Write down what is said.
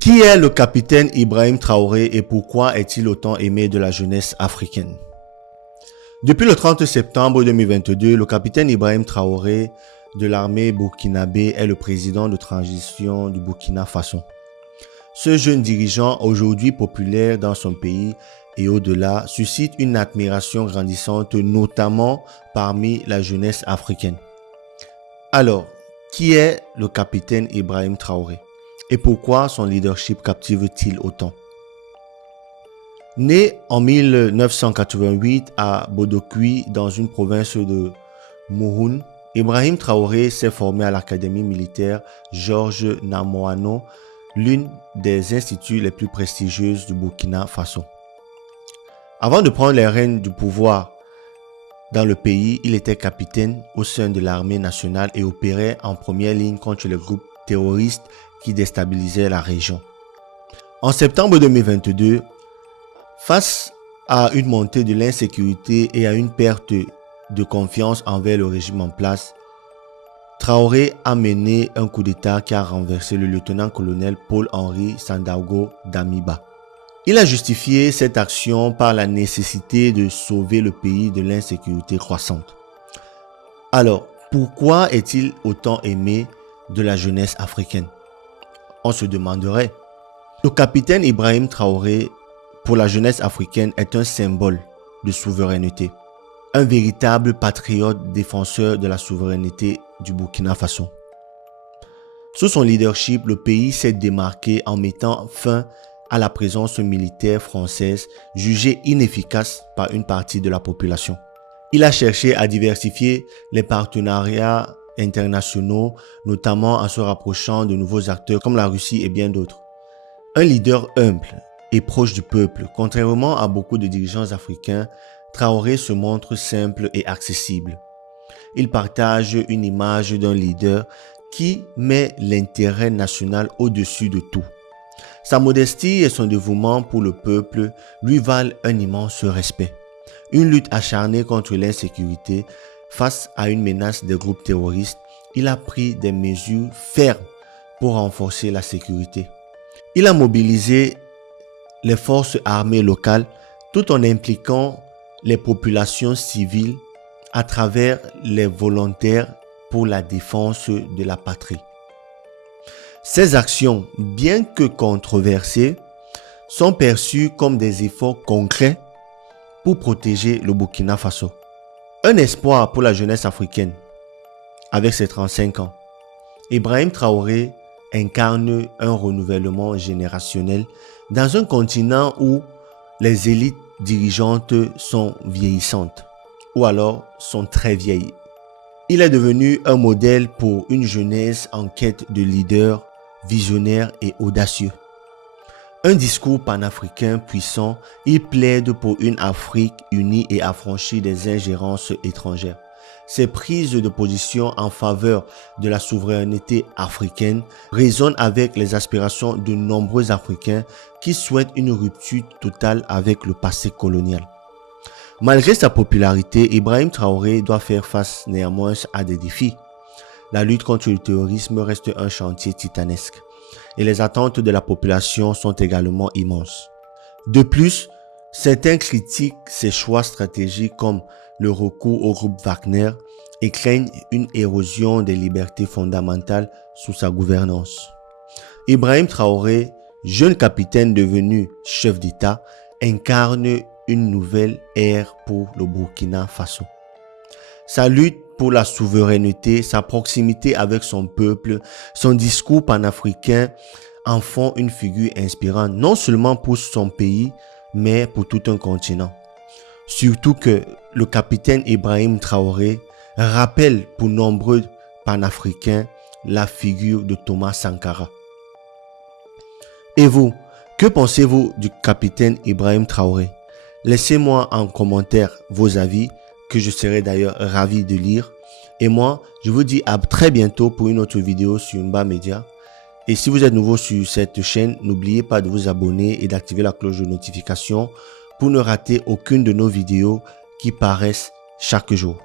Qui est le capitaine Ibrahim Traoré et pourquoi est-il autant aimé de la jeunesse africaine? Depuis le 30 septembre 2022, le capitaine Ibrahim Traoré de l'armée burkinabé est le président de transition du Burkina Faso. Ce jeune dirigeant, aujourd'hui populaire dans son pays et au-delà, suscite une admiration grandissante, notamment parmi la jeunesse africaine. Alors, qui est le capitaine Ibrahim Traoré et pourquoi son leadership captive-t-il autant? Né en 1988 à Bodokui, dans une province de Mouhoun, Ibrahim Traoré s'est formé à l'académie militaire Georges Namoano, l'une des instituts les plus prestigieuses du Burkina Faso. Avant de prendre les rênes du pouvoir dans le pays, il était capitaine au sein de l'armée nationale et opérait en première ligne contre les groupes terroristes qui déstabilisaient la région. En septembre 2022, face à une montée de l'insécurité et à une perte de confiance envers le régime en place, Traoré a mené un coup d'État qui a renversé le lieutenant-colonel Paul-Henri Sandaogo Damiba. Il a justifié cette action par la nécessité de sauver le pays de l'insécurité croissante. Alors, pourquoi est-il autant aimé de la jeunesse africaine? On se demanderait. Le capitaine Ibrahim Traoré, pour la jeunesse africaine, est un symbole de souveraineté. Un véritable patriote défenseur de la souveraineté du Burkina Faso. Sous son leadership, le pays s'est démarqué en mettant fin à la présence militaire française jugée inefficace par une partie de la population. Il a cherché à diversifier les partenariats internationaux, notamment en se rapprochant de nouveaux acteurs comme la Russie et bien d'autres. Un leader humble et proche du peuple, contrairement à beaucoup de dirigeants africains, Traoré se montre simple et accessible. Il partage une image d'un leader qui met l'intérêt national au-dessus de tout. Sa modestie et son dévouement pour le peuple lui valent un immense respect. Une lutte acharnée contre l'insécurité face à une menace des groupes terroristes, il a pris des mesures fermes pour renforcer la sécurité. Il a mobilisé les forces armées locales tout en impliquant les populations civiles à travers les volontaires pour la défense de la patrie. Ces actions, bien que controversées, sont perçues comme des efforts concrets pour protéger le Burkina Faso. Un espoir pour la jeunesse africaine. Avec ses 35 ans, Ibrahim Traoré incarne un renouvellement générationnel dans un continent où les élites dirigeantes sont vieillissantes ou alors sont très vieilles. Il est devenu un modèle pour une jeunesse en quête de leaders visionnaires et audacieux. Un discours panafricain puissant, il plaide pour une Afrique unie et affranchie des ingérences étrangères. Ses prises de position en faveur de la souveraineté africaine résonnent avec les aspirations de nombreux Africains qui souhaitent une rupture totale avec le passé colonial. Malgré sa popularité, Ibrahim Traoré doit faire face néanmoins à des défis. La lutte contre le terrorisme reste un chantier titanesque et les attentes de la population sont également immenses. De plus, certains critiquent ses choix stratégiques comme le recours au groupe Wagner et craignent une érosion des libertés fondamentales sous sa gouvernance. Ibrahim Traoré, jeune capitaine devenu chef d'État, incarne une nouvelle ère pour le Burkina Faso. Sa lutte pour la souveraineté, sa proximité avec son peuple, son discours panafricain en font une figure inspirante, non seulement pour son pays, mais pour tout un continent. Surtout que le capitaine Ibrahim Traoré rappelle pour nombreux panafricains la figure de Thomas Sankara. Et vous, que pensez-vous du capitaine Ibrahim Traoré? Laissez-moi en commentaire vos avis, que je serai d'ailleurs ravi de lire. Et moi, je vous dis à très bientôt pour une autre vidéo sur Mba Media. Et si vous êtes nouveau sur cette chaîne, n'oubliez pas de vous abonner et d'activer la cloche de notification pour ne rater aucune de nos vidéos qui paraissent chaque jour.